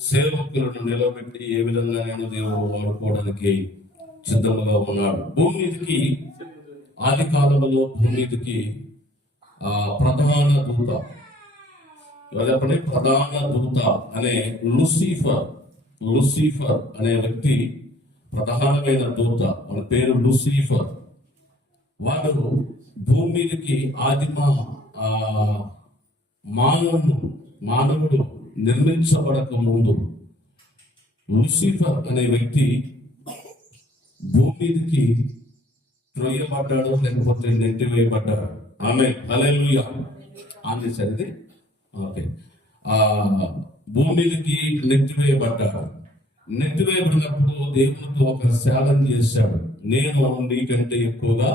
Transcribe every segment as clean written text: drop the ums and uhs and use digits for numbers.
సేవకులను నిలబెట్టి ఏ విధంగా నేను దేవుడు వాడుకోవడానికి సిద్ధంగా ఉన్నాడు. భూమి మీదకి ఆది కాలంలో భూమి మీదకి ప్రధాన దూత, ప్రధాన దూత అనే లూసిఫర్ అనే వ్యక్తి ప్రధానమైన దూత. మన పేరు లూసిఫర్. వాడు భూమి మీదకి ఆదిమ మానవుడు నిర్మించబడక ముందు లూసిఫర్ అనే వ్యక్తి భూమి మీదకి త్రొయ్యబడ్డాడు, లేకపోతే నెట్టివేయబడ్డాడు. ఆమె హల్లెలూయా ఆమె సరిది. ఓకే, భూమి మీదకి నెట్టివేయబడ్డాడు. నెట్టివేయబడినప్పుడు దేవుడితో ఒక శాలం చేశాడు. నేను నీకంటే ఎక్కువగా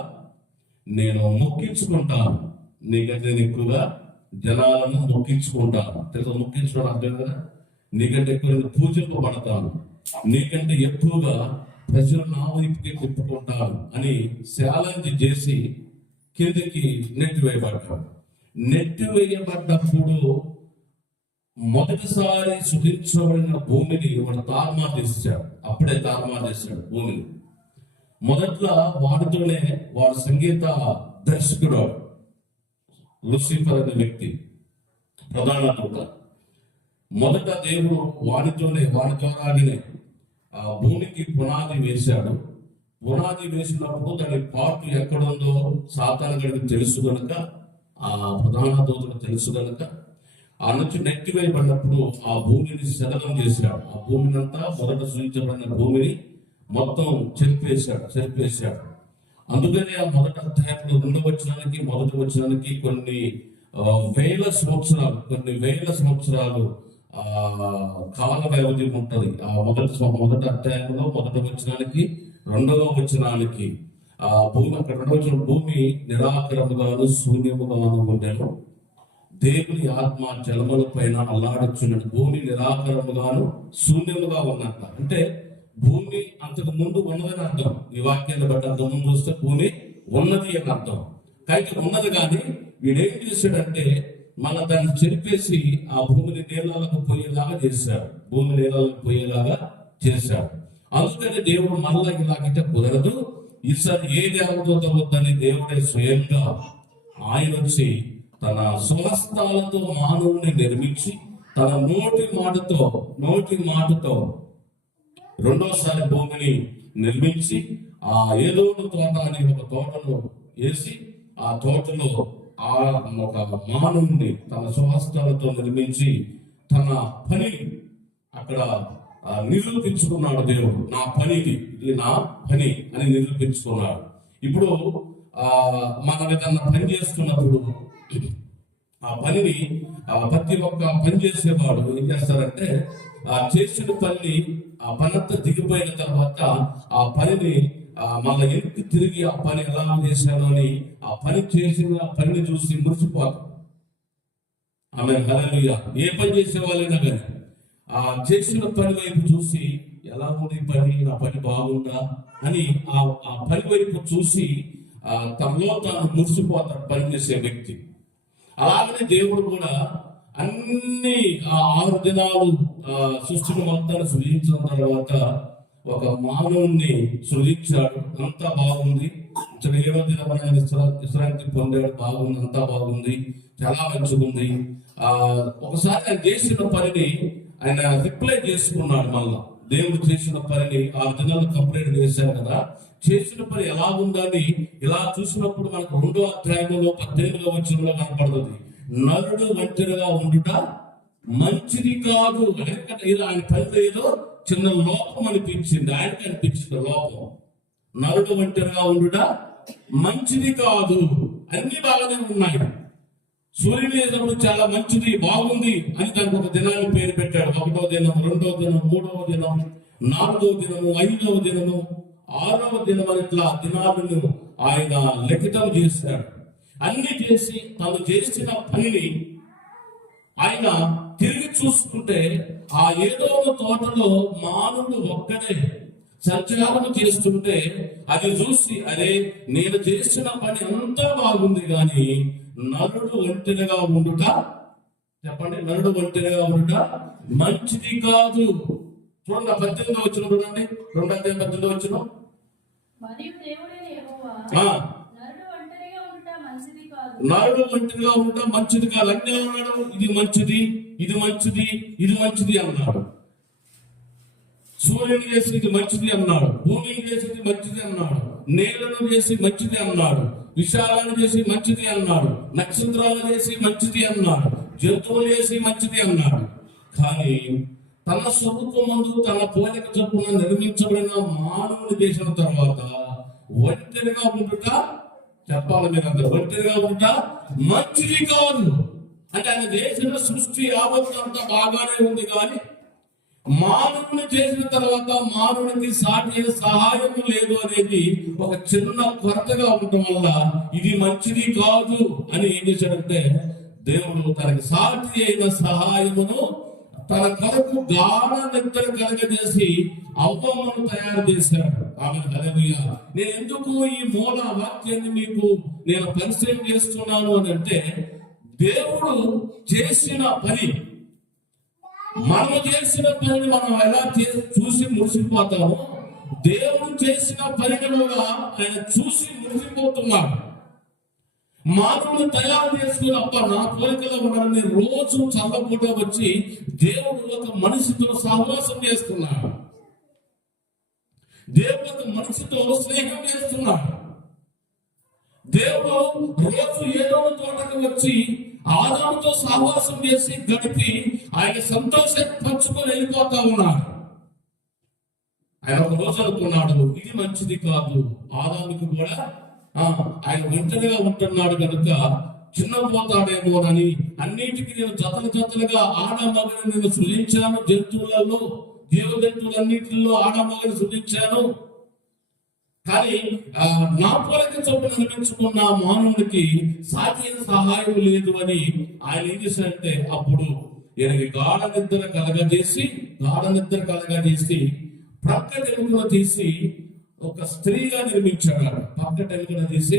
నేను మొక్కించుకుంటాను, నీకంటే ఎక్కువగా జనాలను మొక్కించుకుంటాను. మొక్కించుకోవడం అర్థం కదా, నీకంటే ఎక్కువ పూజింపబడతాను, నీకంటే ఎక్కువగా ప్రజలు నా వైపుకి తిప్పుకుంటాను అని ఛాలెంజ్ చేసి కిందకి నెట్టివేయబడ్డాడు. నెట్టివేయబడ్డప్పుడు మొదటిసారి సృష్టించబడిన భూమిని వాడు తారుమారు చేశాడు. అప్పుడే తారుమారు చేశాడు భూమిని. మొదట్లో వాడితోనే వాడు సంగీత దర్శకుడు లూసిఫర్ అనే వ్యక్తి, ప్రధాన దూత. మొదట దేవుడు వాడి ద్వారానే ఆ భూమికి పునాది వేశాడు. పునాది వేసినప్పుడు దాని పాటు ఎక్కడుందో సాతాను గడికి తెలుసు కనుక, ఆ ప్రధాన దూతకు తెలుసు కనుక ఆ నుంచి నెట్టివేయబడినప్పుడు ఆ భూమిని శదనం చేశాడు. ఆ భూమిని అంతా మొదట సృష్టించబడిన భూమిని మొత్తం చెరిపేశాడు. అందుకని ఆ మొదటి అధ్యాయంలో మొదటి వచనానికి కొన్ని వేల సంవత్సరాలు కాల వ్యవధి ఉంటది. ఆ మొదటి అధ్యాయంలో మొదటి వచనానికి రెండవ వచనానికి భూమి, అక్కడ రెండవ వచనం, భూమి నిరాకరముగాను శూన్యముగాను ఉండెను, దేవుని ఆత్మ జలముల పైన అల్లాడుచున్నది. భూమి నిరాకరముగాను శూన్యముగా ఉన్నట్ట అంటే భూమి అంతకు ముందు ఉన్నదని అర్థం. ఈ వాక్యాన్ని బట్టి అంతకు ముందు వస్తే భూమి ఉన్నది అని అర్థం. అయితే ఉన్నది కానీ వీడేం చేశాడంటే మళ్ళా దాన్ని చెరిపేసి ఆ భూమిని నీళ్ళకు పోయేలాగా చేశాడు. అందుకని దేవుడు మళ్ళా ఇలాగైతే కుదరదు, ఈసారి ఏ దేవదూత వద్దని దేవుడే స్వయంగా ఆయన వచ్చి తన స్వహస్తాలతో మానవుని నిర్మించి తన నోటి మాటతో రెండోసారి భూమిని నిర్మించి ఆ ఏదోను తోట అనే ఒక తోటను వేసి ఆ తోటలో ఆ ఒక మానవుని తన స్వహస్తాలతో నిర్మించి తన పని అక్కడ నిరూపించుకున్నాడు. దేవుడు నా పనిది, ఇది నా పని అని నిరూపించుకున్నాడు. ఇప్పుడు మనం ఏదన్నా పని చేస్తున్నప్పుడు ఆ పనిని ప్రతి ఒక్క పని చేసేవాడు ఏం చేస్తారంటే ఆ చేసిన పని అంతా దిగిపోయిన తర్వాత ఆ పనిని మళ్ళీ ఎనికి తిరిగి ఆ పని ఎలా చేశాను అని ఆ పని చేసిన పనిని చూసి మురిసిపోతాం. ఆమె హల్లెలూయా. ఏ పని చేసే వాళ్ళైనా కానీ ఆ చేసిన పని వైపు చూసి ఎలా ఉంది పని, నా పని బాగుందా అని ఆ పని వైపు చూసి తనలో తాను మురిసిపోతాడు పని చేసే వ్యక్తి. అలాగనే దేవుడు కూడా అన్ని 6 దినాలు సృష్టిని మొత్తాన్ని సృజించిన తర్వాత ఒక మానవుణ్ణి సృజించాడు. అంతా బాగుంది. 7వ దినం విశ్రాంతి పొందాడు. బాగుంది, అంతా బాగుంది, చాలా మంచిగుంది. ఒకసారి ఆయన చేసిన పనిని ఆయన రిప్లై చేసుకున్నాడు. మళ్ళా దేవుడు చేసిన పనిని 6 దినాలు కంప్లీట్ చేశారు కదా, చేసిన పని ఎలా ఉందని ఇలా చూసినప్పుడు మనకు 2వ అధ్యాయంలో 18వ వచనంలో కనపడుతుంది. నరుడు ఒంటరిగా ఉండుట మంచిది కాదు. ఇలా ఆయన పనిలో ఏదో చిన్న లోపం అనిపించింది, ఆయనకి అనిపించిన లోపం. నరుడు ఒంటరిగా ఉండుట మంచిది కాదు. అన్ని బాగానే ఉన్నాయి. సూర్యోదయం చాలా మంచిది, బాగుంది అని దానికి ఒక దినాన్ని పేరు పెట్టాడు. 1వ దినం, 2వ దినం, 3వ దినం, 4వ దినము, 5వ దినము, 6వ దినం అని ఇట్లా దినాలను ఆయన లిఖితం చేశాడు. అన్ని చేసి తను చేసిన పనిని ఆయన తిరిగి చూసుకుంటే ఆ ఏదో తోటలో మానవుడు ఒక్కడే సంచారం చేస్తుంటే అది చూసి అరే నేను చేసిన పని అంతా బాగుంది కానీ నరుడు ఒంటరిగా ఉండుట చెప్పండి. నరుడు ఒంటరిగా ఉండుట మంచిది కాదు. చూడండి 18వ వచనం చూడండి, 2:18వ వచనం. మరియు దేవుడైన యెహోవా నరుడు ఒంటరిగా ఉండుట మంచిది కాదు అన్నీ అన్నాడు. ఇది మంచిది, ఇది మంచిది, ఇది మంచిది అన్నాడు. సూర్యుని చేసి ఇది మంచిది అన్నాడు, భూమిని చేసి ఇది మంచిది అన్నాడు, నేలను చేసి మంచిది అన్నాడు, విశాలను చేసి మంచిది అన్నాడు, నక్షత్రాలు చేసి మంచిది అన్నాడు, జంతువులు చేసి మంచిది అన్నాడు. కానీ తన స్వరూపమందు తన పోలిక చొప్పున నిర్మించబడిన మానవుని చేసిన తర్వాత ఒంటరిగా ఉండుట, చెప్పాలి మీరందరూ, ఒంటరిగా ఉండుట మంచిది కాదు. అంటే ఆయన చేసిన సృష్టి యావత్తు అంతా బాగానే ఉంది, కానీ మానవుని చేసిన తర్వాత మానవునికి సాటి అయిన సహాయం లేదు అనేది ఒక చిన్న కొరతగా ఉండటం వల్ల ఇది మంచిది కాదు అని ఏం చేశాడంటే, దేవుడు తనకి సాటి అయిన సహాయమును తన కొరకు గాఢ నిద్ర కలగజేసి అవ్వమ్మను తయారు చేశాడు. ఆమె హల్లెలూయా. నేను ఎందుకు ఈ మూల వాక్యాన్ని మీకు నేను పరిచయం చేస్తున్నాను అని అంటే, దేవుడు చేసిన పని, మనము చేసిన పనిని మనం ఎలా చూసి మురిసిపోతామో, దేవుడు చేసిన పనిని కూడా ఆయన చూసి మురిసిపోతున్నాడు. మానవుని తయారు చేసుకుని అప్ప నా పోలికలో ఉన్నాడని రోజు చల్లపూట వచ్చి దేవుడు ఒక మనిషితో సహవాసం చేస్తున్నాడు, దేవుడు ఒక మనిషితో స్నేహం చేస్తున్నాడు. దేవుడు రోజు ఏదో తోటకు వచ్చి ఆదాముతో సహవాసం చేసి గడిపి ఆయన సంతోషం పంచుకొని వెళ్ళిపోతా ఉన్నాడు. ఆయన ఒక రోజు అనుకున్నాడు, ఇది మంచిది కాదు. ఆదాముకి కూడా ఆయన ఒంటరిగా ఉంటున్నాడు కనుక చిన్నపోతాడేమోనని అన్నిటికీ నేను జతలుగా ఆడమగని నేను సృజించాను. జంతువులలో, జీవ జంతువులన్నిటిలో ఆడమగని సృజించాను. కానీ నా పోలిక చోటు నిర్మించుకున్న మానవుడికి సాటి సహాయం లేదు అని ఆయన ఏం చేశాడంటే, అప్పుడు ఈయనకి గాఢ నిద్ర కలగజేసి ప్రక్కటెముకను తీసి ఒక స్త్రీగా నిర్మించాడు. పక్కటెముకను తీసి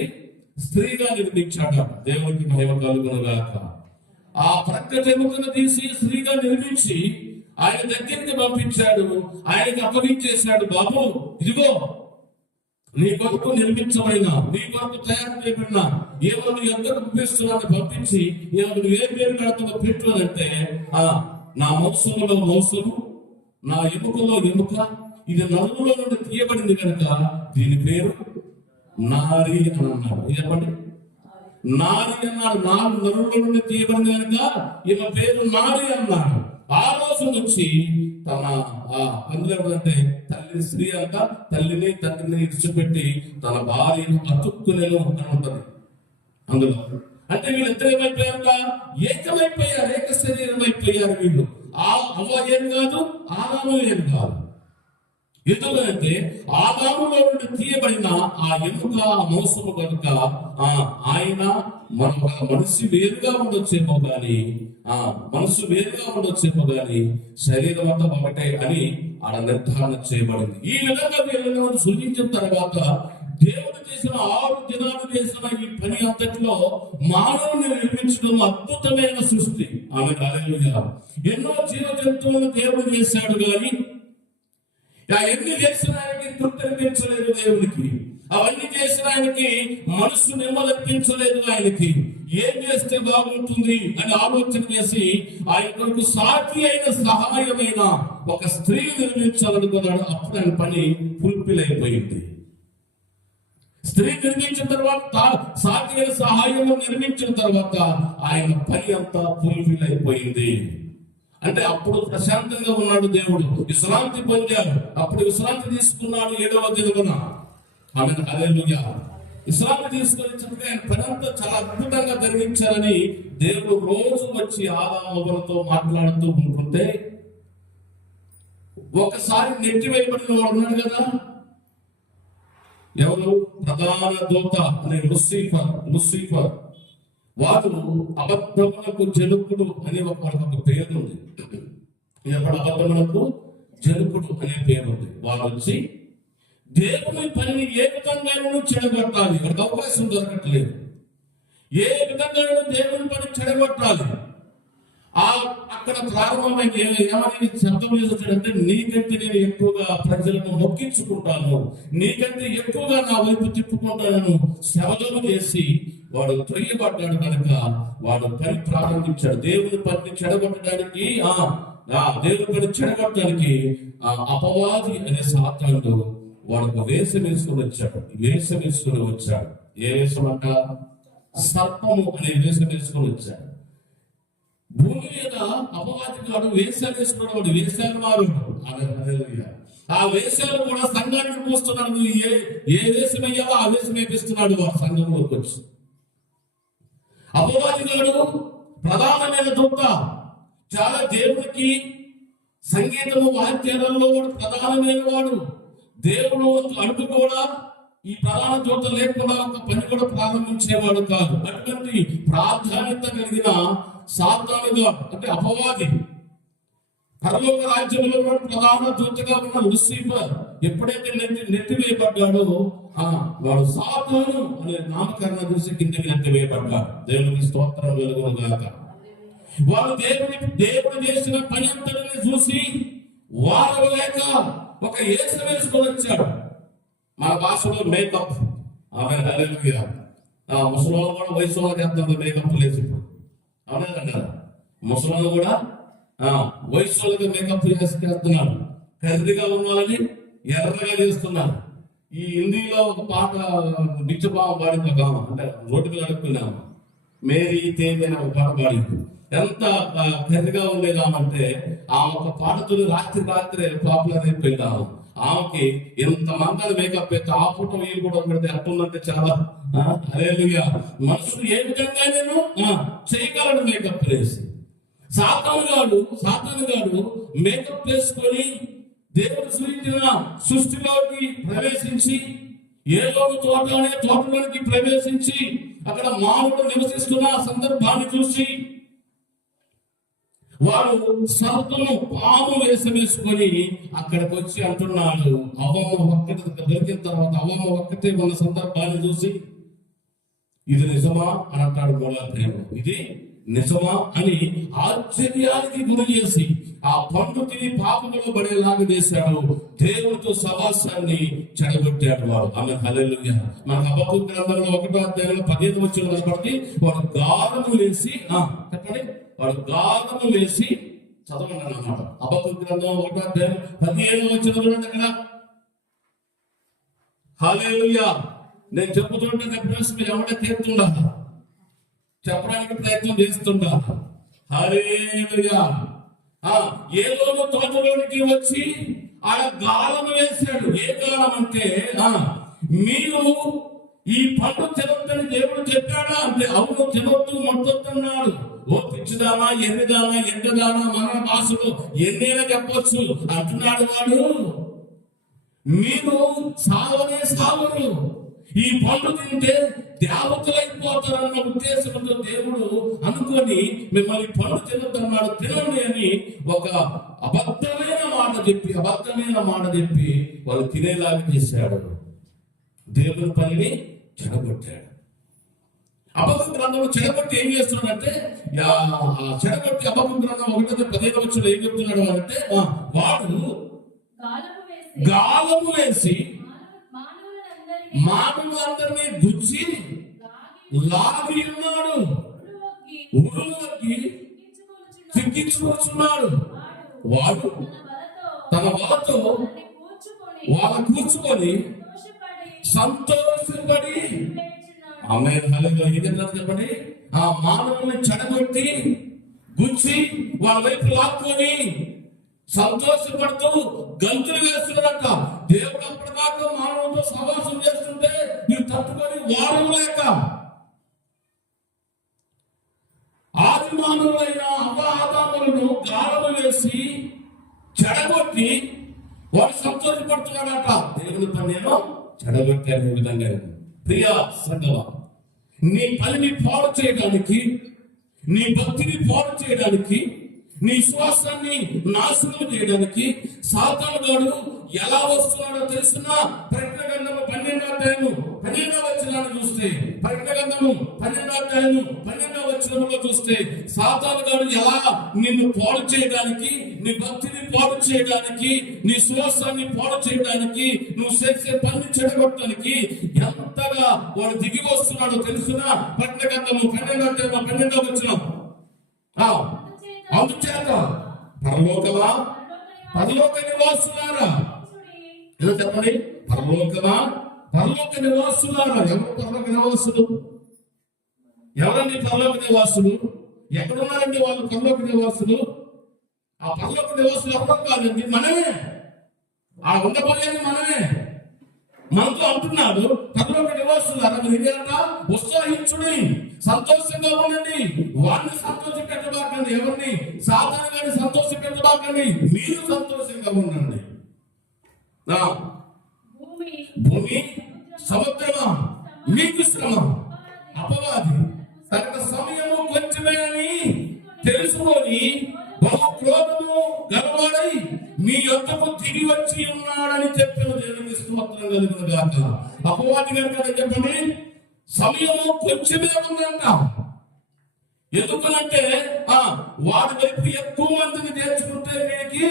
స్త్రీగా నిర్మించాడు. దేవునికి మహిమ కలుగునుగాక. ఆ ప్రక్కటెముకను తీసి స్త్రీగా నిర్మించి ఆయన దగ్గరికి పంపించాడు. ఆయనకి అప్పగించేశాడు, బాబు ఇదిగో నీ కొరకు నిర్మించబడిన, నీ కొరకు తయారు చేయబడిన ఏమో నీ ఎంతకు పంపిస్తున్నాను పంపించి నువ్వు ఏ పేరు పెడతావో పెట్టు అని అంటే, నా మౌసములో మౌసము, నా ఎముకలో ఎముక, ఇది నలుగులో నుండి తీయబడింది కనుక దీని పేరు నారి అని అన్నాడు. చెప్పండి, నారి అన్నాడు. 4 నరుల నుండి తీయబడింది కనుక ఈమె పేరు నారి అన్నాడు. ఆ రోజు నుంచి తన అందులో అంటే తల్లి, స్త్రీ అంట తల్లిని తండ్రిని ఇడిచిపెట్టి తన భార్యను అతుక్కునేను అని ఉంటది అందులో. అంటే వీళ్ళిద్దరు ఏమైపోయారంట, ఏకమైపోయారు, ఏక శరీరం అయిపోయారు వీళ్ళు. అవ్వ ఏం కాదు, ఆదాము ఏం కాదు. ఎందుకంటే ఆదాములో నుండి తీయబడిన ఆ ఎముక, ఆ మోసము కనుక ఆయన మనసు వేరుగా ఉండొచ్చేమో గాని శరీరం అంతా ఒకటే అని ఆడ నిర్ధారణ చేయబడింది. ఈ విధంగా వీళ్ళని సృజించిన తర్వాత దేవుడు చేసిన 6 దినాలు చేసిన ఈ పని అంతట్లో మానవుని నిర్మించడం అద్భుతమైన సృష్టి. ఆమె హల్లెలూయా. ఎన్నో జీవ జంతువులను దేవుడు చేశాడు, కానీ ఎన్ని చేసిన ఆయనకి తృప్తి అనిపించలేదు దేవునికి. అవన్నీ చేసిన ఆయనకి మనస్సు నెమ్మదించలేదు. ఆయనకి ఏం చేస్తే బాగుంటుంది అని ఆలోచన చేసి ఆయన కొరకు సాటి అయిన సహాయమైన ఒక స్త్రీ నిర్మించాలనుకున్నాడు. అప్పుడు ఆయన పని ఫుల్ఫిల్ అయిపోయింది. స్త్రీ నిర్మించిన తర్వాత, సాటి అయిన సహాయం నిర్మించిన తర్వాత ఆయన పని అంతా ఫుల్ఫిల్ అయిపోయింది. అంటే అప్పుడు ప్రశాంతంగా ఉన్నాడు దేవుడు, విశ్రాంతి పొందాడు. అప్పుడు విశ్రాంతి తీసుకున్నాడు 7వ దినమున. ఆమె హల్లెలూయా. విశ్రాంతి తీసుకొని ఆయన పనంతా చాలా అద్భుతంగా జరిగించారని దేవుడు రోజు వచ్చి ఆదాముతో మాట్లాడుతూ ఉంటుంటే, ఒకసారి నెట్టివేయబడిన వాడు ఉన్నాడు కదా, ఎవరు? ప్రధాన దూత అనే లూసిఫర్. వారు అబద్ధములకు జనుకుడు అనే ఒక పేరు ఉంది. అబద్ధములకు జనుకుడు అనే పేరు ఉంది. వారు వచ్చి దేవుని పనిని ఏ విధంగా చెడగొట్టాలి, వారికి అవకాశం దొరకట్లేదు. ఏ విధంగా దేవుని పని చెడగొట్టాలి, అక్కడ ప్రారంభమైన ఏమని శబ్దం చేస్తాడంటే, నీకంటే నేను ఎక్కువగా ప్రజలను మొక్కించుకుంటాను, నీకంటే ఎక్కువగా నా వైపు తిప్పుకుంటానని శబదము చేసి వాడు త్రొయ్యబడ్డాడు కనుక వాడు పని ప్రారంభించాడు. దేవుని పని చెడగొట్టడానికి దేవుని పని చెడగొట్టడానికి అపవాది అనే సాతానుడు వాడు వేషం వేసుకొని వచ్చాడు. ఏ వేషం అంట? సర్పము అనే వేషం వేసుకొని వచ్చాడు. భూమి మీద అపవాది వాడు వేషాలు వేసుకున్నాడు, వాడు వేషాలు మారు. ఆ వేషాలు కూడా సంఘానికి పోస్తున్నాడు. నువ్వు ఏ వేషం అయ్యావో ఆ వేషం వేపిస్తున్నాడు వాడు సంఘంలోకి వచ్చి. అపవాది వాడు ప్రధానమైన దూత, చాలా దేవుడికి సంగీతము వాద్యాలలో వాడు ప్రధానమైన వాడు. దేవుడు అడుగు కూడా ఈ ప్రధాన దూత లేకుండా ఒక పని కూడా ప్రారంభించేవాడు కాదు. అటువంటి ప్రాధాన్యత కలిగిన సాతానుగా అంటే అపవాది, పరలోక రాజ్యంలో ప్రధాన దూతగా ఉన్న లూసిఫర్ ఎప్పుడైతే నెట్టివేయబడ్డాడో వాడు సాతాను అనే నామకరణం చూసి కిందకి నెట్టివేయబడ్డాడు. దేవునికి స్తోత్రం కలుగును గాక. వాడు దేవుడు చేసిన పని అంతటిని చూసి వారవలేక ఒక యేసు వేసుకొని వచ్చాడు. మన భాషలో మేకప్. ముసలి కూడా వయసు వాళ్ళకి ఎంత మేకప్ లేదు. అవునా? ముసలి కూడా వయసు వాళ్ళకి మేకప్ చేస్తున్నారు. కర్రీగా ఉన్నారని ఎర్రగా చేస్తున్నారు. ఈ హిందీలో ఒక పాట నిత్యభావం పాడింది. ఒక అంటే రోడ్డు మీద అడుక్కున్నాము, మేరీ తేజ్ అనే ఒక పాట పాడింది. ఎంత కర్రీగా ఉండేదామంటే ఆ ఒక పాటతో రాత్రి పాపులర్ అయిపోయిందాము. ఆమెకి ఎంత మంది మేకప్ అయితే ఆ ఫోటో ఈ ఫోటో పెడితే అట్టుందంటే చాలా హల్లెలూయా. మనుషులు ఏ విధంగా నేను చేయగలడు మేకప్ వేసి. సాతాను గాడు మేకప్ వేసుకొని దేవుడు సృష్టించిన సృష్టిలోకి ప్రవేశించి ఏదో తోటలోకి ప్రవేశించి అక్కడ మానవుడు నివసిస్తున్న సందర్భాన్ని చూసి వాడు సర్పము పాము వేషం వేసుకొని అక్కడికి వచ్చి అంటున్నాడు. అవ్వమ్మ ఒక్కటి దొరికిన తర్వాత అవ్వమ్మ ఒక్కటే ఉన్న సందర్భాన్ని చూసి ఇది నిజమా అని అంటాడు. మూలాధ్యాయంలో ఇది నిజమా అని ఆశ్చర్యానికి గురి చేసి ఆ పండు తిని పాపంలో పడేలాగా చేశాడు. దేవుడితో సవాసాన్ని చెడగొట్టాడు వాడు. ఆమె హల్లెలూయా. మనకు హబక్కూకు గ్రంథంలో 1వ అధ్యాయంలో 15వ వచనం కాబట్టి వాడు గాలము వేసి చెప్పండి, వాడు గాలము వేసి చదవండి అన్నమాట. హబక్కూకు గ్రంథం 1వ అధ్యాయం 15వ వచనం చూడండి అక్కడ. హల్లెలూయా. నేను చెప్పుతుంటే ప్రశ్న మీరు ఎవడే తీరుతుండా చెప్పడానికి ప్రయత్నం చేస్తుండా. హల్లెలూయా. ఏదో తోటలోనికి వచ్చి ఆడ గాలం వేశాడు. ఏ గాలం అంటే మీరు ఈ పండు తినొద్దని దేవుడు చెప్పాడా అంటే అవును తినొద్దు మొట్టొద్దన్నాడు. ఓ పిచ్చిదానా, ఎర్రిదానా, ఎండదానా, మన భాషలో ఎన్నైనా చెప్పొచ్చు అంటున్నాడు వాడు. మీరు సావరు, ఈ పండు తింటే దేవతలైపోతారన్న ఉద్దేశంతో దేవుడు అనుకొని మిమ్మల్ని పండు తినొద్దన్నాడు. తినండి అని ఒక అబద్ధమైన మాట చెప్పి వాళ్ళు తినేలాగా చేశాడు. దేవుని పనిని చెడగొట్టాడు. హబక్కూకు గ్రంథంలో చెడగొట్టి ఏం చేస్తున్నాడంటే చెడగొట్టి హబక్కూకు గ్రంథం 1:15 వచనంలో ఏం చెప్తున్నాడు అంటే వాడు గాలము వేసి మానవులందరినీ గుచ్చి లాగి ఉన్నాడు. ఊరులోకి చిక్కించుకొచ్చున్నాడు. వాడు తన వలతో వాళ్ళ కూర్చుకొని సంతోషపడి చెప్పండి మానవుల్ని చెడగొట్టి గుచ్చి వాళ్ళ వైపు లాక్కొని సంతోషపడుతూ గంతులు వేస్తున్నాడట. దేవుడు అప్పటిదాకా మానవులతో సహవాసం చేస్తుంటే నువ్వు తట్టుకొని వాడలేక ఆది మానవులైన అవ్వాదాములను గాలము వేసి చెడగొట్టి వాడు సంతోషపడుతున్నాడట. దేవుని పని నేను చెడగొట్టాను. విధంగా ప్రియా సంగమా, నీ పనిని పాడు చేయడానికి, నీ భక్తిని పాడు చేయడానికి, నీ విశ్వాసాన్ని నాశనం చేయడానికి సాతాను గాడు ఎలా వస్తున్నాడో తెలుసున్నా. ప్రకటన గ్రంథము 12వ వచనాన్ని చూస్తే, ప్రకటన గ్రంథము 12వ వచనంలో చూస్తే సాతాను గాడు ఎలా నిన్ను పాడు చేయడానికి, నీ భక్తిని పాడు చేయడానికి, నీ శ్వాసాన్ని పాడు చేయడానికి, నువ్వు చేసే పని చెడగొట్టడానికి ఎంతగా వాడు దిగి వస్తున్నాడో తెలుసునా? ప్రకటన గ్రంథము 12వ వచనం. అందుచేత పరలోకమా, పరలోక నివాసులారా, ఏదో చెప్పండి, పరలోక నివాసులారా. ఎవరు పరలోక నివాసులు? ఎవరండి పరలోక నివాసులు? ఎక్కడున్నారండి వాళ్ళు పరలోక నివాసులు? ఆ పరలోక నివాసులు ఎవరు కాదండి, మనమే. ఆ ఉండబోయేది మనమే. మనతో అంటున్నాడు పరలోక నివాసులారా, మీరేంట ఉత్సాహించుడి, సంతోషంగా ఉండండి. వాడిని సంతోషపెట్టబాకండి, ఎవరిని? సాతాను గారిని సంతోషపెట్టబాకండి, మీరు సంతోషంగా ఉండండి. భూమి సముద్రమా మీకు శ్రమ, అపవాది తన సమయము కొంచెమే అని తెలుసుకొని బహు క్రోధము గలవాడై మీ యొద్దకు తిరిగి వచ్చి ఉన్నాడని చెప్పిన దేవునికి స్తోత్రం కలుగును గాక. అపవాది కనుక చెప్పండి, సమయము కొంచెమే ఉందంట. ఎందుకనంటే వాడి వైపు ఎక్కువ మందిని చేర్చుకుంటే వీడికి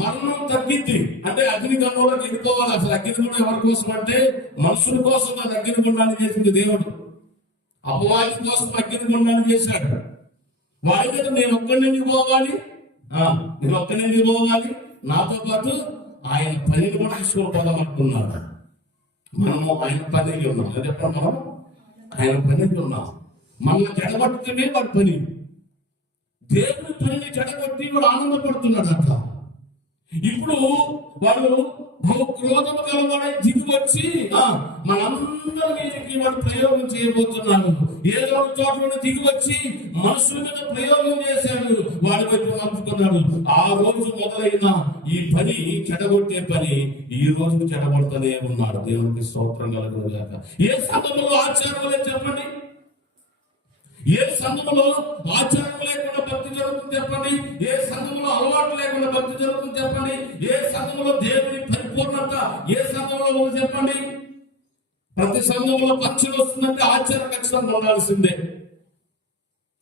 మరణం తగ్గిద్ది. అంటే అగ్నిగుండంలోకి వెళ్ళిపోవాలి. అసలు అగ్నిగుండం ఎవరి కోసం అంటే మనుషుల కోసం కాదు అగ్నిగుండాన్ని చేసింది దేవుడు. అపవాది కోసం అగ్నిగుండాన్ని చేశాడు. వాడి మీద నేను ఒక్కడిని పోవాలి, నాతో పాటు ఆయన పనిని కూడా తీసుకోవటమనుకున్నాడు. మనము ఆయన పనికి ఉన్నాం. చెప్పండి, మనం ఆయన పనికి ఉన్నాం. మనల్ని చెడగొట్టుకునే వాడి పని. దేవుని పనిని చెడగొట్టి వాడు ఆనందపడుతున్నాడు అట్లా. ఇప్పుడు వాళ్ళు బహు క్రోధము గలవాడై దిగి వచ్చి మనందరికీ వాడు ప్రయోగం చేయబోతున్నాడు. ఏదో ఒక చోట దిగి వచ్చి మనుషుల మీద ప్రయోగం చేశాడు, వాడి వైపు నమ్ముకున్నాడు. ఆ రోజు మొదలైన ఈ పని, చెడగొట్టే పని, ఈ రోజు చెడగొడుతూనే ఉన్నాడు. దేవునికి స్తోత్రం కలుగును గాక. ఏ సంఘంలో ఆచారం లేదు చెప్పండి? ఏ సంఘంలో ఆచారం లేకుండా భక్తి జరుగుతుంది చెప్పండి? ఏ సంఘంలో అలవాటు లేకుండా భక్తి జరుగుతుంది చెప్పండి? ఏ సంఘంలో దేవుని పరిపూర్ణత ఏ సంఘంలో ఉంది చెప్పండి? ప్రతి సంఘంలో పక్షులు వస్తుందంటే ఆచారం ఖచ్చితంగా ఉండాల్సిందే.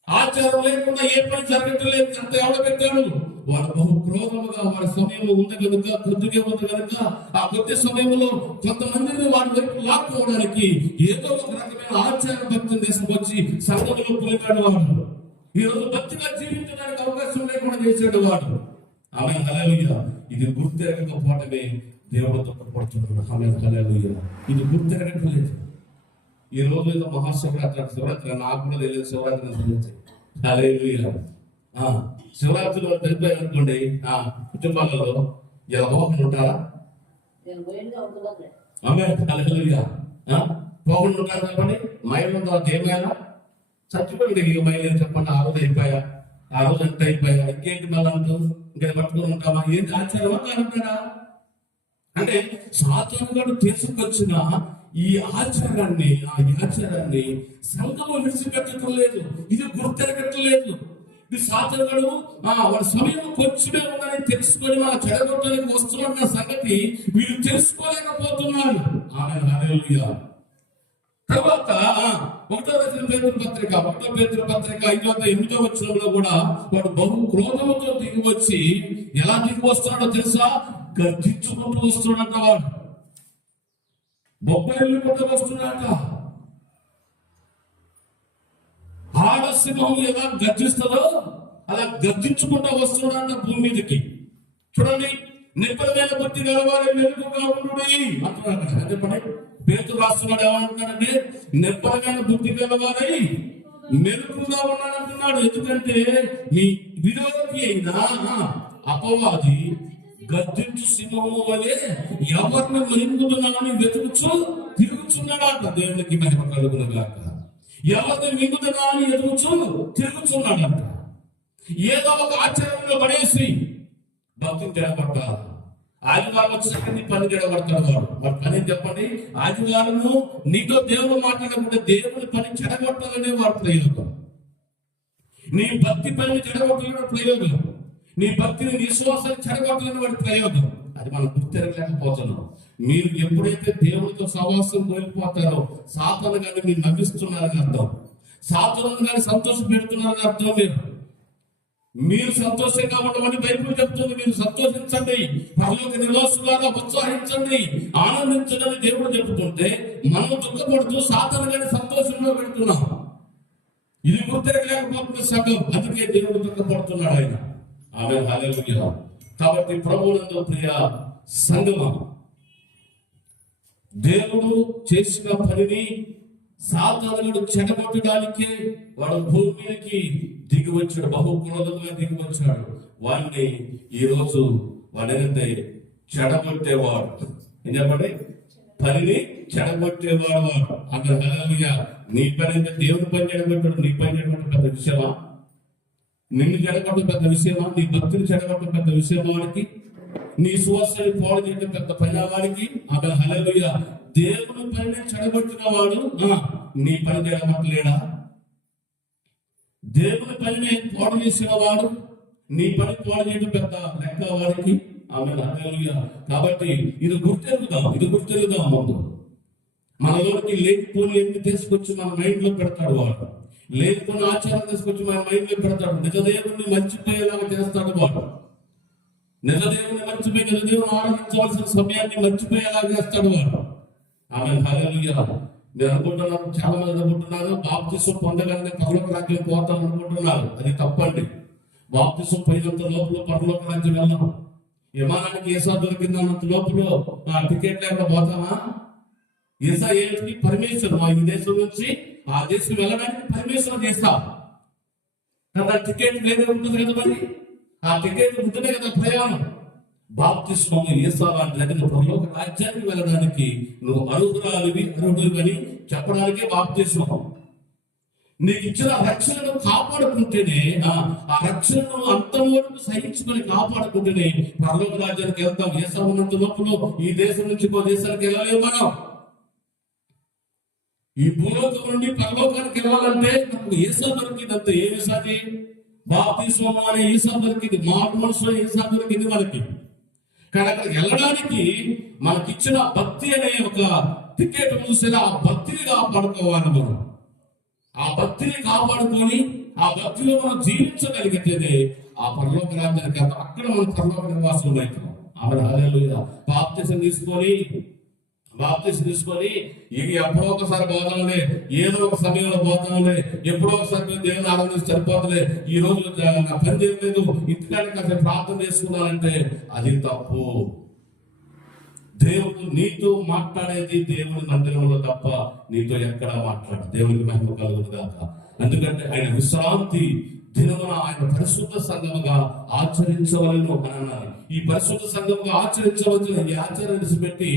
ఆచారం లేకుండా ఏ పని జరగట్లేదు. అంత ఎవడ పెట్టాడు? వాడు బహు క్రోధముగా వాడి సమయంలో ఉంది కనుక, కొద్దిగా ఉంది కనుక ఆ కొద్ది సమయంలో కొంతమందిని వాడి వైపు లాక్కోవడానికి ఏదో ఒక రకమైన ఆచార భక్తిని తీసుకొచ్చి సంఘంలో పొలిపాడు వాడు. ఈ రోజు భక్తిగా జీవించడానికి అవకాశం లేకుండా చేశాడు వాడు. ఆమె హల్లెలూయా. ఇది గుర్తెరగకపోవటమే దేవుడు తప్పపడుతున్నాడు. ఆమె హల్లెలూయా. ఇది గుర్తెరగట్లేదు. ఈ రోజు ఏదో శివరాత్రి నాకు కూడా తెలియదు. శివరాత్రి హల్లెలూయా. శివరాత్రిలో తెలిపారు అనుకోండి, కుటుంబాలలో ఇలా పోకుండా ఉంటారా? పోకుండా ఉంటారు చెప్పండి. మైలు తర్వాత ఏమైనా చచ్చిపోయింది. ఇక మైలు చెప్పండి. ఆ రోజు అయిపోయా, ఆ రోజు అంటే అయిపోయా, ఇంకేంటి మళ్ళీ అంటూ ఇంకా పట్టుకుని ఉంటామా? ఏంటి ఆచారమా కాదంటారా? అంటే సాతాను గారు తీసుకొచ్చిన ఈ ఆచారాన్ని సంఘము విడిచిపెట్టడం లేదు. ఇది గుర్తెరగట్లేదు. ఇది సాతానుడు వాడి సమయం కొంచెమే ఉందని తెలుసుకొని మన చెడగొట్టడానికి వస్తున్న సంగతి వీళ్ళు తెలుసుకోలేకపోతున్నారు. ఆమేన్ హల్లెలూయా. తర్వాత 1 పేతురు పత్రిక 5-8 వచనంలో కూడా వాడు బహు క్రోధముతో దిగి వచ్చి ఎలా దిగి వస్తున్నాడో తెలుసా? గర్జించుకుంటూ వస్తున్నాడంట. వాడు బొబ్బైలు కూడా వస్తున్నాడట. ఆడసింహం ఎలా గర్జిస్తుందో అలా గర్జించుకుంటూ వస్తున్నాడంట భూమి మీదకి. చూడండి, నిబ్బరమైన బుద్ధి గలవారే మెలకుగా ఉండుడి అంటున్నాడు. చెప్పండి, పేతురు రాస్తున్నాడు. ఏమంటున్నాడంటే నిబ్బరమైన బుద్ధి గలవారై మెలకుగా ఉన్నాడంటున్నాడు. ఎందుకంటే మీ విరోధి అయిన అపవాది గర్జించు సింహము వలె ఎవరిని మింగుదునని వెతుకుచు తిరుగుచున్నాడట. దేవునికి మహిమ కలుగును గాక. ఎవరిని మింగుదునని ఎదుగుచు తిరుగుచున్నాడట. ఏదో ఒక ఆచారంలో పడేసి భక్తిని జడగొట్టాలి. ఆదివారం వచ్చేసరికి నీ పని జడగొడతాడు వాడు. వాడు పని చెప్పండి, ఆదివారము నీతో దేవుడు మాట్లాడకుండా దేవుని పని చెడగొట్టాలనే వాడు ప్రయోగం. నీ భక్తి పనిని చెడగొట్టాలని ప్రయోగం. నీ భక్తిని విశ్వాసాన్ని చెడగొట్టాలని వాడి ప్రయోగం. అది మనం గుర్తెరగలేకపోతున్నాం. మీరు ఎప్పుడైతే దేవుడితో సహవాసం కోల్పోతారో సాతాను కానీ మీరు నవ్విస్తున్నారని అర్థం, సాతాను కానీ సంతోష పెడుతున్నారని అర్థం. మీరు సంతోషంగా ఉండమని బైబిల్ చెప్తుంది. మీరు సంతోషించండి, పరలోక నివాసులారా ఉత్సాహించండి, ఆనందించండి దేవుడు చెబుతుంటే మనం దుఃఖపడుతూ సాతాను కానీ సంతోషంలో పెడుతున్నాం. ఇది గుర్తిరగలేకపోతుంది సంఘం, అందుకే దేవుడు దుఃఖపడుతున్నాడు ఆయన. ఆమె హల్లెలూయా. కాబట్టి ప్రభువునందు ప్రియ సంఘమా, దేవుడు చేసిన పనిని సాతానుడు చెడగొట్టడానికి వాడు భూమి మీదకి దిగి వచ్చాడు, బహుకులలుగా దిగి వచ్చాడు. వాడిని ఈ రోజు వాడేంటే చెడగొట్టేవాడు. ఏం చెప్పండి? పనిని చెడగొట్టేవాడు వాడు. అక్కడ హల్లెలూయా. నీ పని అయితే దేవుని పని చెడగొట్టాడు, నీ పని చెడగొట్టడం పెద్ద విషయమా? నిన్ను చెడగొట్టడం పెద్ద విషయమా? నీ భక్తిని చెడగొట్టడం పెద్ద విషయమా? వాడికి నీ సువాసనని పాడు చేయడం పెద్ద పని వాడికి. అక్కడ హల్లెలూయా. దేవుని పనిని చెడగొట్టిన వాడు నీ పని చెడగొట్టలేడా? దేవుని పనిని పాడు చేసిన వాడు నీ పని పాడు చేయడం పెద్ద లెక్క వాడికి. ఆమె హల్లెలూయా. కాబట్టి ఇది గుర్తెరుగుదాం ముందు. మనలోకి లేకపోని ఎన్ని తీసుకొచ్చి మన మైండ్ లో పెడతాడు వాడు. లేకపోని ఆచారం తీసుకొచ్చి మన మైండ్ లో పెడతాడు. నిజ దేవుణ్ణి మర్చిపోయేలాగా చేస్తాడు వాడు. నిజ దేవుని మర్చిపోయి నిజ దేవుని ఆరాధించవలసిన సమయాన్ని మర్చిపోయేలాగా చేస్తాడు వాడు. ఆమె హల్లెలూయా. మీరు అనుకుంటున్నారు, చాలా మంది అనుకుంటున్నారు బాప్తిసం పొందగానే పరలోక రాజ్యం పోతాం అనుకుంటున్నారు. అది తప్పండి. బాప్తిసం పోయినంత లోపల పరలోక రాజ్యం వెళ్ళాం. విమానానికి ఏసా దొరికిందన్నంత లోపల టికెట్ లేకుండా పోతామా? ఏసా ఏంటి? పర్మిషన్. ఈ దేశం నుంచి ఆ దేశం వెళ్ళడానికి పర్మిషన్ చేస్తా కదా. టికెట్ వేరే ఉంటుంది కదా, మరి ఆ టికెట్ ఉంటేనే కదా ప్రయాణం. బాప్తిస్మం ఏసా లాంటి పరలోక రాజ్యానికి వెళ్ళడానికి నువ్వు అర్హుడు అని చెప్పడానికే బాప్తిస్మం. నీకు ఇచ్చిన రక్షణను కాపాడుకుంటేనే, ఆ రక్షణను అంతం వరకు సహించుకొని కాపాడుకుంటేనే పరలోక రాజ్యానికి వెళ్తాం. ఏసా ఉన్నంత లోపల ఈ దేశం నుంచి ఇంకో దేశానికి వెళ్ళలేము మనం. ఈ భూలోకం నుండి పరలోకానికి వెళ్ళాలంటే నాకు ఏసా దొరికిందంత. ఏ ఏసాది? బాప్తిస్మం అనే ఏసా దొరికింది, మారు మనసులో ఏసా దొరికింది మనకి. కానీ అక్కడ వెళ్ళడానికి మనకిచ్చిన భక్తి అనే ఒక టికెట్ చూసేలా ఆ భక్తిని కాపాడుకోవాలి మనం. ఆ భక్తిని కాపాడుకొని ఆ భక్తిలో మనం జీవించగలిగితేనే ఆ పరలోక రాజ్యానికి అక్కడ మనం పరలోక నివాసులు అవుతాం. ఆమె హల్లెలూయా. బాప్తిసం తీసుకొని ఇవి ఎప్పుడో ఒకసారి పోతాంలే, ఏదో ఒక సమయంలో పోతాంలే, ఎప్పుడో ఒకసారి దేవుని ఆరాధించి సరిపోతలే, ఈ రోజు నా పని చేయలేదు, ఇంటికాడ కాసేపు ప్రార్థన చేసుకున్నానంటే అది తప్పు. దేవుడు నీతో మాట్లాడేది దేవుని మందిరంలో తప్ప నీతో ఎక్కడా మాట్లాడు. దేవునికి మహిమ కలుగును గాక. ఎందుకంటే ఆయన విశ్రాంతి దినమున ఆయన పరిశుద్ధ సంఘముగా ఆచరించవలను అని అన్నారు. ఈ పరిశుద్ధ సంఘముగా ఆచరించవలసిన ఈ ఆచరణ పెట్టి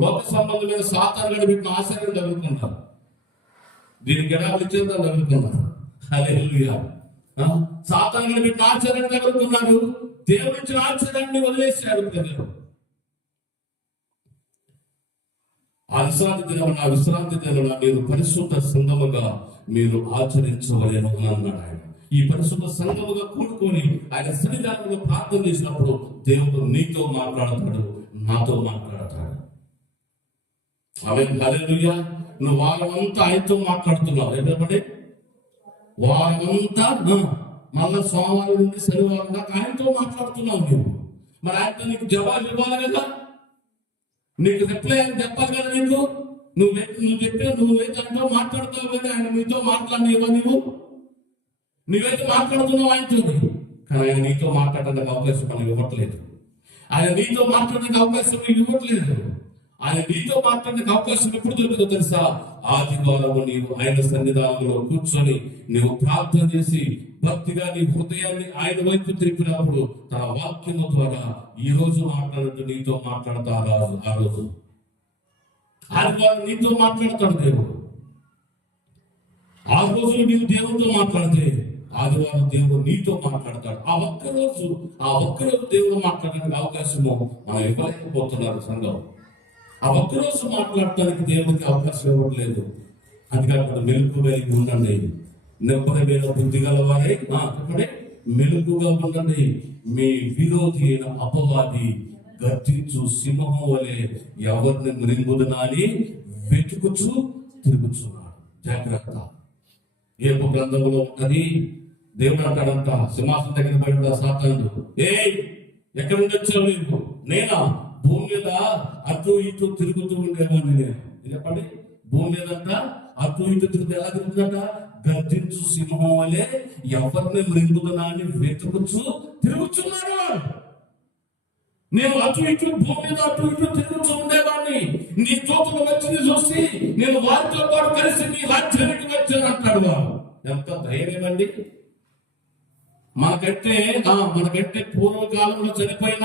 లోక సంబంధమైన సాతాను పెట్టిన ఆచరణ తగులుకున్నారు. దీనికి ఎడాలు చేద్దాం తగులుకున్నారు. హల్లెలూయా. సాతాను పెట్టిన ఆచరణ తగులుకున్నారు. దేవుడి ఇచ్చిన ఆచరణని వదిలేశాడు ప్రజలు. ఆ విశ్రాంతి దినమున మీరు పరిశుద్ధ సంఘముగా మీరు ఆచరించవలేను అని అన్నాడు ఆయన. ఈ పరిశుద్ధ సంఘముగా కూడుకొని ఆయన సన్నిధానంలో ప్రార్థన చేసినప్పుడు దేవుడు నీతో మాట్లాడతాడు, నాతో మాట్లాడతాడు. ఆమె హల్లెలూయా. నువ్వు వారమంతా ఆయనతో మాట్లాడుతున్నావు. ఎందుకంటే వారమంతా మళ్ళా సోమవారం నుండి శనివారం దాకా ఆయనతో మాట్లాడుతున్నావు నువ్వు. మరి ఆయనతో నీకు జవాబు ఇవ్వాలి కదా, నీకు రిప్లై అని చెప్పాలి కదా. నువ్వు చెప్పిన నువ్వైతే ఆయనతో మాట్లాడుతావు కదా, ఆయన నీతో మాట్లాడినవా? నువ్వైతే మాట్లాడుతున్నావు ఆయనతో, కానీ ఆయన నీతో మాట్లాడడానికి అవకాశం మనకు ఇవ్వట్లేదు. ఆయన నీతో మాట్లాడడానికి అవకాశం నీకు ఇవ్వట్లేదు. ఆయన నీతో మాట్లాడడానికి అవకాశం ఎప్పుడు దొరుకుతుందో తెలుసా? ఆదివారం నీవు ఆయన సన్నిధానంలో కూర్చొని నువ్వు ప్రార్థన చేసి భక్తిగా నీ హృదయాన్ని ఆయన వైపు తిరిపినప్పుడు తన వాక్యము ద్వారా ఈ రోజు మాట్లాడుతూ నీతో మాట్లాడతారు. ఆ రోజు ఆదివారం నీతో మాట్లాడతాడు దేవుడు. ఆ రోజు నీవు దేవుడితో మాట్లాడితే ఆదివారం దేవుడు నీతో మాట్లాడతాడు. ఆ ఒక్కరోజు దేవుడు మాట్లాడడానికి అవకాశము మనం ఇవ్వలేకపోతున్నారు సంఘం. ఆ ఒక్కరోజు మాట్లాడటానికి దేవుడికి అవకాశం ఇవ్వట్లేదు. అందుకని మెలుకుగా ఉండండి, నెమ్మదిగా బుద్ధి గలవారే చెప్పండి, మెలుకుగా ఉండండి. మీ విరోధి అయిన అపవాది గర్జించు సింహం వలె ఎవరిని మృంగుదునా అని వెతుకుచు తిరుగుచున్నాడు. జాగ్రత్త. ఏపు గ్రంథంలో ఉన్నది. దేవుడు అంటాడంట సింహాసనం దగ్గర పడిన సాతానుడు, ఎక్కడి నుండి వచ్చావు నీవు? నేనా? భూమి మీద అటు ఇటు తిరుగుతూ ఉండేవాడిని నేను. చెప్పండి, భూమి మీద అంట అటు ఇటు తిరుగుతూ ఎలా తిరుగుతుందట? గర్జించు సింహం వలె ఎవరిని మృంగుదునా అని వెతుకుచు తిరుగుతున్నాడు. నేను అటు ఇటు భూమి మీద అటు ఇటు తిరుగుతూ ఉండేవాడిని. నీ దూతలు వచ్చింది చూసి నేను వారితో పాటు కలిసి నీ రాజ్యానికి వచ్చాను అంటాడు. వాడు ఎంత ధైర్యం అండి! మనకంటే పూర్వకాలంలో చనిపోయిన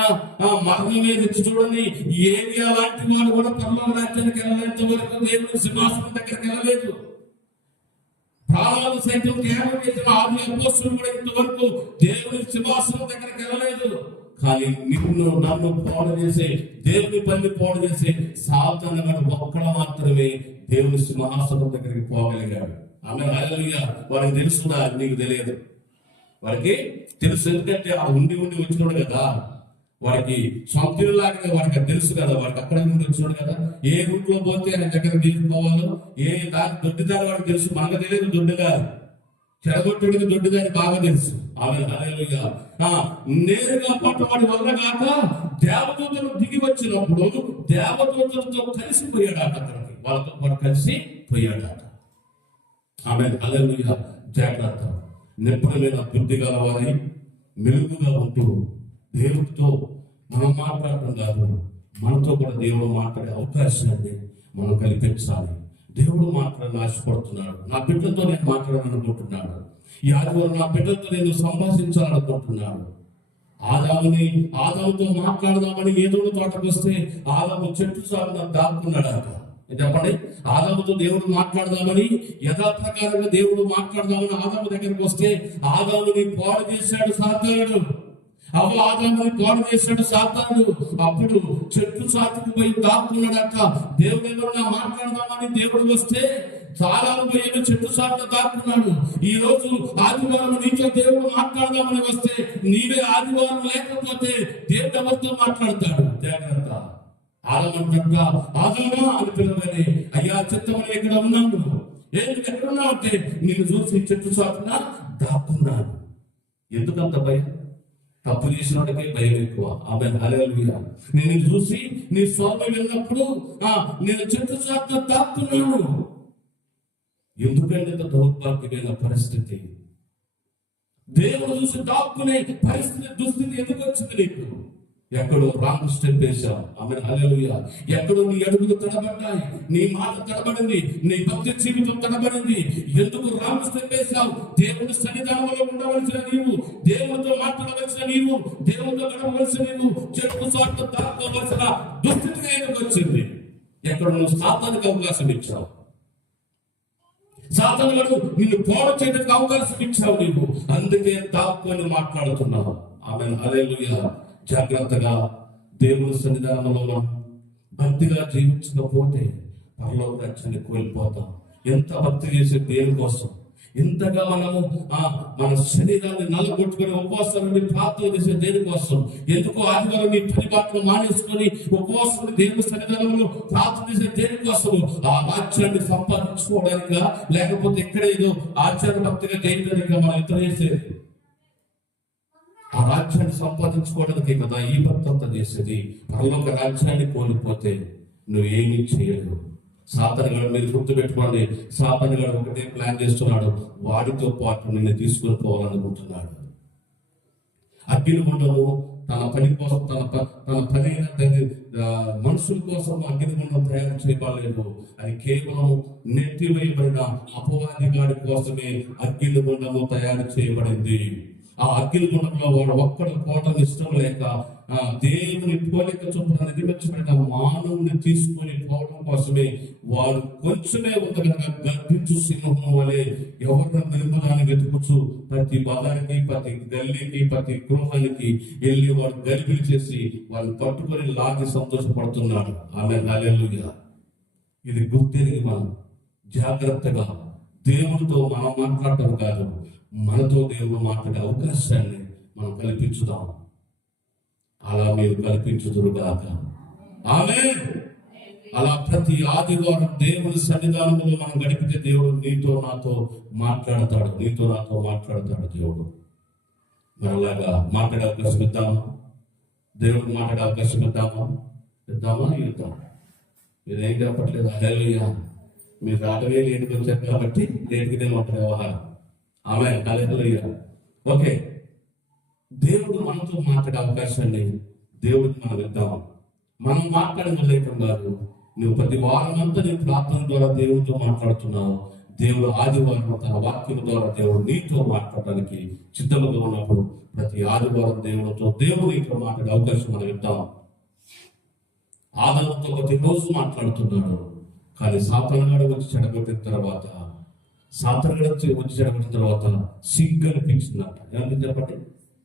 మరణమే తెచ్చి చూడండి, ఏరియా లాంటి వాడు కూడా పరలోక రాజ్యానికి వెళ్ళలేంత వరకు దేవుని సింహాసనం దగ్గరికి వెళ్ళలేదు. ప్రాణాలు సైతం త్యాగం చేసిన ఆది అపోస్తలులు కూడా ఇంతవరకు దేవుని సింహాసనం దగ్గరికి వెళ్ళలేదు. కానీ నన్ను పాడు చేసే దేవుని పని పాడు చేసే సాతాను గాడు ఒక్కడ మాత్రమే దేవుని సింహాసనం దగ్గరికి పోగలిగాడు. ఆమె హల్లెలూయా. వారికి తెలుసుదా? నీకు తెలియదు. వారికి తెలుసు, ఎందుకంటే ఆ ఉండి వచ్చినాడు కదా. వాడికి సొంతలాగా వాడికి తెలుసు కదా. వాడికి అక్కడ నుండి వచ్చినాడు కదా. ఏ రూట్ లో పోతే ఆయన దగ్గర తీసుకోవాలో, ఏ దాని దొడ్డిదారి వాడికి తెలుసు. మనకు తెలియదు దొడ్డిదారి, చెడగొట్టుడికి దొడ్డిదారి బాగా తెలుసు. ఆమె హల్లెలూయా. నేరుగా పట్టువాడి వల్ల కాక దేవదూతలు దిగి వచ్చినప్పుడు దేవదూతలతో కలిసిపోయాడట. అక్కడికి వాళ్ళతో పాటు కలిసి పోయాడట. ఆమె హల్లెలూయా. జాగ్రత్త. నిపుణులైన బుద్ధి గలవారై మెలుగుగా ఉంటూ దేవుడితో మనం మాట్లాడటం కాదు, మనతో కూడా దేవుడు మాట్లాడే అవకాశాన్ని మనం కల్పించాలి. దేవుడు మాట్లాడాలని ఆశపడుతున్నాడు. నా బిడ్డలతో నేను మాట్లాడాలనుకుంటున్నాడు. ఈ ఆదివారం నా బిడ్డలతో నేను సంభాషించాలనుకుంటున్నాడు. ఆదాముతో మాట్లాడదామని ఏదో తోటకు వస్తే ఆదాము చెట్టు సాగున దాక్కున్నాడట. చెప్పండి, ఆదాముతో దేవుడు మాట్లాడదామని యథాప్రకారంగా దేవుడు మాట్లాడదామని ఆదాము దగ్గరకు వస్తే ఆదాముని పాడు చేశాడు సాతానుడు. ఆదాముని పాడు చేశాడు సాతానుడు. అప్పుడు చెట్టు సాటుకు పోయి దాక్కున్నాడట. దేవుడు మాట్లాడదామని దేవుడు వస్తే చాలా పోయిన చెట్టు సాటును దాక్కున్నాడు. ఈ రోజు ఆదివారం నీతో దేవుడు మాట్లాడదామని వస్తే నీవే ఆదివారం లేకపోతే దేవుడు ఎవరితో మాట్లాడతాడు? జాగ్రత్త. ఆదామా అని పిలవని, అయ్యా చిత్తమని ఎక్కడ ఉన్నాను, ఎందుకు ఎక్కడున్నావు అంటే నేను చూసి చెట్టు చాటున దాక్కున్నాను. ఎందుకంత భయం? తప్పు చేసినోడికే భయం ఎక్కువ. ఆమె హల్లెలూయా. నేను చూసి నీ స్వరం విన్నప్పుడు నేను చెట్టు చాటున దాక్కున్నాను. ఎందుకంటే దౌర్భాగ్యమైన పరిస్థితి, దేవుడు చూసి దాక్కునే పరిస్థితి, దుస్థితి ఎందుకు వచ్చింది నీకు? ఎక్కడో రాంగ్ స్టెప్ వేశావు. ఆమె హల్లెలూయా. ఎక్కడో నీ అడుగులు తడబడ్డాయి, నీ మాట తడబడింది, నీ భక్తి జీవితం తడబడింది. ఎందుకు రాంగ్ స్టెప్ వేశావు? దేవుడి సన్నిధానంలో ఉండవలసిన నీవు, దేవుడితో మాట్లాడవలసిన నీవు, దేవుడితో గడపవలసిన నీవు చెట్టు చాటున దాక్కోవలసిన దుస్థితిగా ఎందుకు వచ్చింది? ఎక్కడ నువ్వు సాతానుకు అవకాశం ఇచ్చావు. సాతానుడు నిన్ను పాడు చేయడానికి అవకాశం ఇచ్చావు నీవు. అందుకే దాక్కొని మాట్లాడుతున్నావు. ఆమె హల్లెలూయా. జాగ్రత్తగా దేవుని సన్నిధానంలో భక్తిగా జీవించకపోతే పరలోక రాజ్యాన్ని కోల్పోతాం. ఎంత భక్తి చేసే దేవుని కోసం, ఇంతగా మనము మన శరీరాన్ని నల్లగొట్టుకుని ఉపవాసం నుండి ప్రార్థన చేసే దేనికోసం, ఎందుకు ఆదివారం నీ పని బాటలు మానేసుకొని ఉపవాసం దేవుని సన్నిధానంలో ప్రార్థన చేసే దేనికోసము? ఆ రాజ్యాన్ని సంపాదించుకోవడానికా, లేకపోతే ఎక్కడేదో ఆచార భక్తిగా చేయడానికి మనం ఇతర చేసేది? ఆ రాజ్యాన్ని సంపాదించుకోవడానికి కదా ఈ భక్తి అంతా చేసేది. పరలోక రాజ్యాన్ని కోల్పోతే నువ్వేమీ చేయలేవు. సాతానుగాడు, మీరు గుర్తుపెట్టుకోండి, సాతానుగాడు ఒకటే ప్లాన్ చేస్తున్నాడు, వాడితో పాటు నిన్ను తీసుకొని పోవాలనుకుంటున్నాడు. అగ్నిగుండము తన పని కోసం, తన పని మనుషుల కోసం అగ్నిగుండం తయారు చేయబడలేదు. అది కేవలం నెట్టివేయబడిన అపవాది గాడి కోసమే అగ్నిగుండము తయారు చేయబడింది. ఆ అగ్నిగుండంలో వాడు ఒక్కడు పోవటం ఇష్టం లేక దేవుని పోలిక చొప్పున నిర్మించబడిన మానవుని తీసుకొని పోవడం కోసమే వాడు కొంచెమే ఉంది కనుక గర్భించు సింహం వలె ఎవరిని నిర్మలాన్ని వెతుకుచు ప్రతి బలానికి, ప్రతి గల్లీకి, ప్రతి గృహానికి వెళ్ళి వాడు గర్భిణి చేసి వాళ్ళని పట్టుకొని లాగి సంతోషపడుతున్నాడు. ఆమె హల్లెలూయా. ఇది గుర్తిరిగి మనం జాగ్రత్తగా దేవుడితో మనం మాట్లాడటం కాదు, మనతో దేవుడు మాట్లాడే అవకాశాన్ని మనం కల్పించుదాం. అలా మీరు కల్పించుదురుగాక. ఆమేన్. అలా ప్రతి ఆదివారం దేవుని సన్నిధానంలో మనం గడిపితే దేవుడు నీతో నాతో మాట్లాడతాడు, నీతో నాతో మాట్లాడతాడు దేవుడు. మరలాగా మాట్లాడే అవకాశం ఇద్దామా? దేవుడికి మాట్లాడే అవకాశం ఇద్దామా? ఇద్దాం. మీరేం చెప్పట్లేదు. హల్లెలూయా. మీరు రావడమే లేటుకు వచ్చారు కాబట్టి లేటుగానే ఉంటుంది వ్యవహారం. ఆమేన్. హల్లెలూయా. ఓకే, దేవుడు మనతో మాట్లాడే అవకాశాన్ని దేవుడికి మనం ఇద్దాం. మనం మాట్లాడగలేటం కాదు. నువ్వు ప్రతి వారం అంతా నీ ప్రార్థన ద్వారా దేవుడితో మాట్లాడుతున్నావు. దేవుడు ఆదివారం తన వాక్యం ద్వారా దేవుడు నీతో మాట్లాడడానికి సిద్ధంగా ఉన్నప్పుడు ప్రతి ఆదివారం దేవుడు నీతో మాట్లాడే అవకాశం మనం ఇద్దాం. ఆదాముతో ప్రతిరోజు మాట్లాడుతున్నాడు, కానీ సాతానుగాడు వచ్చి చెడగొట్టిన తర్వాత సిగ్గు అనిపించిందంట. ఏమని చెప్పండి?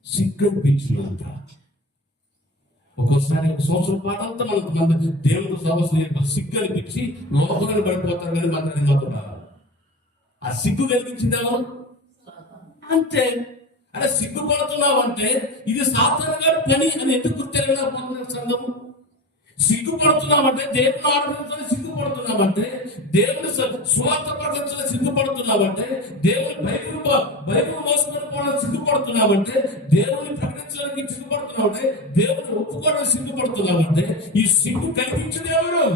సిగ్గు అనిపించిందంట. ఒక్కోసారి ఒక సంవత్సరం పాటు అంతా మనకు దేవుడు సమస్య సిగ్గు అనిపించి లోపలని పడిపోతారు, కానీ మాత్రం ఆ సిగ్గు కనిపించింది ఎవరు? అంతే. అంటే సిగ్గుపడుతున్నావు అంటే ఇది సాతాను గారి పని అని ఎందుకు గుర్తెరగలేకపోతున్నారు సంఘము? సిగ్గుపడుతున్నామంటే దేవుని ఆరాధించడానికి సిగ్గుపడుతున్నామంటే, దేవుని స్వార్థ ప్రకటించడానికి సిగ్గుపడుతున్నామంటే, దేవుని బైబిల్ మోసపడిపోవడానికి సిగ్గుపడుతున్నామంటే, దేవుని ప్రకటించడానికి సిగ్గుపడుతున్నామంటే, దేవుని ఒప్పుకోవడానికి సిగ్గుపడుతున్నామంటే, ఈ సిగ్గు కల్పించిన ఎవరు?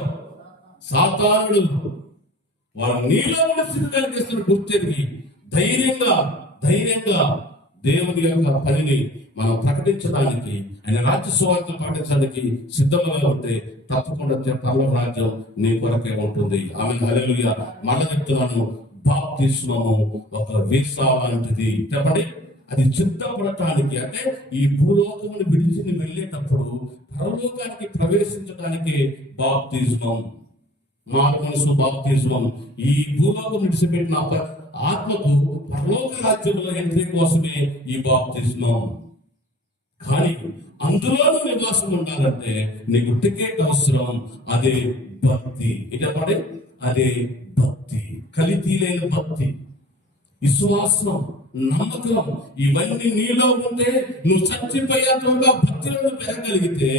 సాతానుడు. వారు నీలో ఉన్న సిగ్గు కలిగిస్తున్న గుర్తెరిగి ధైర్యంగా దేవుని యొక్క పనిని మనం ప్రకటించడానికి, ఆయన రాజ్య సువార్త ప్రకటించడానికి సిద్ధంగా ఉంటే తప్పకుండా పరలోక రాజ్యం నీ కొరకే ఉంటుంది. ఆమేన్. హల్లెలూయా. మళ్ళీ చెప్తున్నాను, బాప్తిస్మము ఒక వీసా లాంటిది. చెప్పండి, అది సిద్ధపడటానికి, అంటే ఈ భూలోకమును విడిచి వెళ్ళేటప్పుడు పరలోకానికి ప్రవేశించడానికి బాప్తిస్మం, మారు మనసు బాప్తిస్మం. ఈ భూలోకం విడిచిపెట్టిన ఆత్మకు పరలోక రాజ్యంలో ఎంట్రీ కోసమే ఈ బాప్తిస్మం. కానీ అందులోనూ నివాసం ఉండాలంటే నీకు టికెట్ అవసరం. అదే భక్తి. చెప్పండి, అదే భక్తి. కలితీ లేని భక్తి, విశ్వాసం, నమ్మకం ఇవన్నీ నీలో ఉంటే, నువ్వు చచ్చిపోయేంతగా భక్తిలో పెరగలిగితే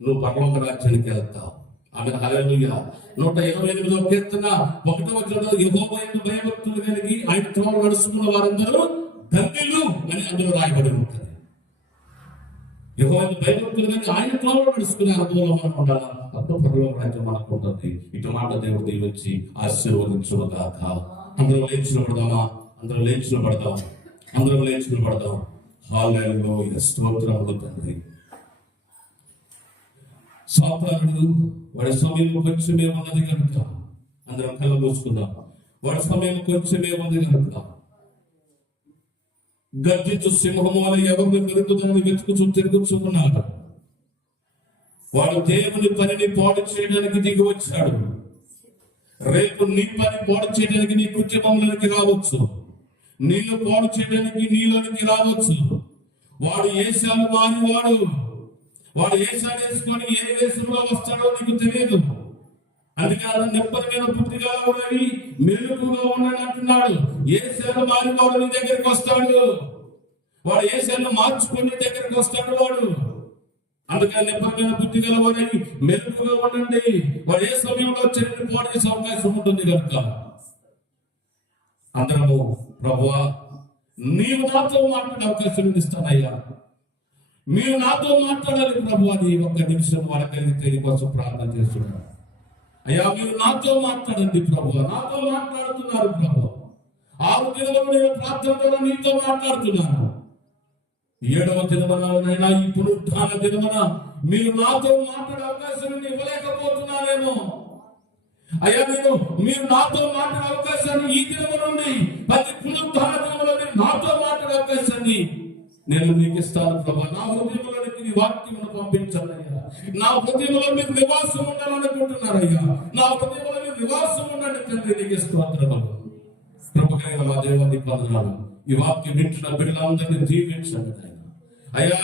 నువ్వు పరలోక రాజ్యానికి వెళ్తావు. ఆమేన్. హల్లెలూయా. 128వ కీర్తన 1వ వచనంలో యెహోవా యందు భయభక్తులు కలిగి ఆయన త్రోవ నడుచుకున్న వారందరూ ధన్యులు అని అందులో రాయబడి ఉంటుంది. యెహోవా యందు భయభక్తులు కలిగి ఆయన త్రోవ నడుచుకునే అనుభవంలో మనం ఉండాలా? అప్పుడు పరలోక రాజ్యం మనకు ఉంటుంది. ఇటు మాట దేవుడు దీవించి ఆశీర్వదించుగాక. అందరం లేచి నిలబడదాం. హల్లెలూయా. స్తోత్రములు తండ్రి. సాతానుడు వాడి సమయం కొంచెమే ఉన్నది కనుక అందరం కళ్ళ మూసుకుందాం. వాడి సమయం కొంచెమే ఉంది కనుక గర్జించు సింహము వలె ఎవరిని మెరుగుదని తిరుగుచున్నాడు. వాడు దేవుని పనిని పాడు చేయడానికి దిగి వచ్చాడు. రేపు నీ పని పాడు చేయడానికి నీ కుటుంబంలోనికి రావచ్చు, నీళ్లు పాడు చేయడానికి నీలోనికి రావచ్చు. వాడు ఏశాలు మారివాడు. వాడు ఏసాడు వేసుకొని ఏ దేశంలో వస్తాడో నీకు తెలియదు. అందుకని నెప్పమైన బుద్ధిగా ఉన్నవి మెలుగుగా ఉండని అంటున్నాడు. ఏసాలు మారివాడు నీ దగ్గరికి వస్తాడు. వాడు ఏసాలు మార్చుకొని దగ్గరికి వస్తాడు వాడు. అందుకని నెప్పమైన బుద్ధి గలవాడని మెలుగుగా ఉండండి. వాడు ఏ సమయంలో చెల్లి పాడు చేసే అవకాశం ఉంటుంది కనుక అందరము, ప్రభువా నీవు నాతో మాట్లాడే అవకాశం ఇస్తానయ్యా, మీరు నాతో మాట్లాడాలి ప్రభు అని ఒక్క నిమిషం వాళ్ళకలిగితే నీకోసం ప్రార్థన చేస్తున్నాను. అయ్యా మీరు నాతో మాట్లాడండి ప్రభు. నాతో మాట్లాడుతున్నారు ప్రభు. 6 దినములు నేను ప్రార్థనలో నీతో మాట్లాడుతున్నాను. 7వ దినమున ఈ పునరుత్థాన దినమున మీరు నాతో మాట్లాడే అవకాశం ఇవ్వలేకపోతున్నానేమో. అయ్యా మీరు నాతో మాట్లాడే అవకాశాన్ని ఈ దినము నుండి ప్రతి పునరుత్థాన దినములో నాతో మాట్లాడే అవకాశాన్ని నేను మీకు ఇస్తాను ప్రభా. నా హృదయంలోనికి నీ వాక్యమును పంపించాలయ్యా. నా హృదయంలో మీరు నివాసం ఉండాలనుకుంటున్నారయ్యా. నా హృదయంలో మీరు నివాసం ఉండండి తండ్రి. నీకు స్తోత్రములు. కృపకైన మా దేవానికి వందనాలు. ఈ వాక్యం వింటున్న బిడ్డలందరినీ దీవించండి అయ్యా.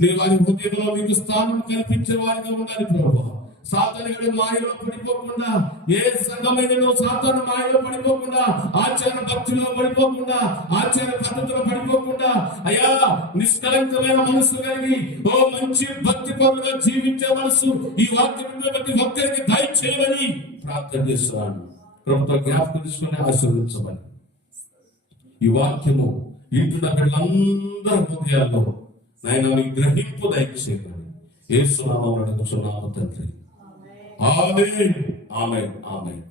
నీ వారి హృదయంలో మీకు స్థానం కల్పించే వారిగా ఉండాలి ప్రభా. సాతాను గడి మాయలో పడిపోకుండా, ఏ సంఘమైనను సాతాను మాయలో పడిపోకుండా, ఆచార భక్తిలో పడిపోకుండా, ఆచార పద్ధతిలో పడిపోకుండా, అయ్యా నిష్కలంకమైన మనసు కలిగి ఓ మంచి భక్తి పరులుగా జీవించే మనసు ఈ వాక్యం ప్రతి ఒక్కరికి దయచేయమని ప్రార్థన చేస్తున్నాను. ప్రభుత్వ జ్ఞాపకం తీసుకుని ఆశీర్వదించమని ఈ వాక్యము ఇంటున్న బిడ్డలందరి హృదయాల్లో నాయన మీ గ్రహింపు దయచేయమని యేసు నామములో అడుగుచున్నాము తండ్రి. ఆమేన్, ఆమేన్, ఆమేన్.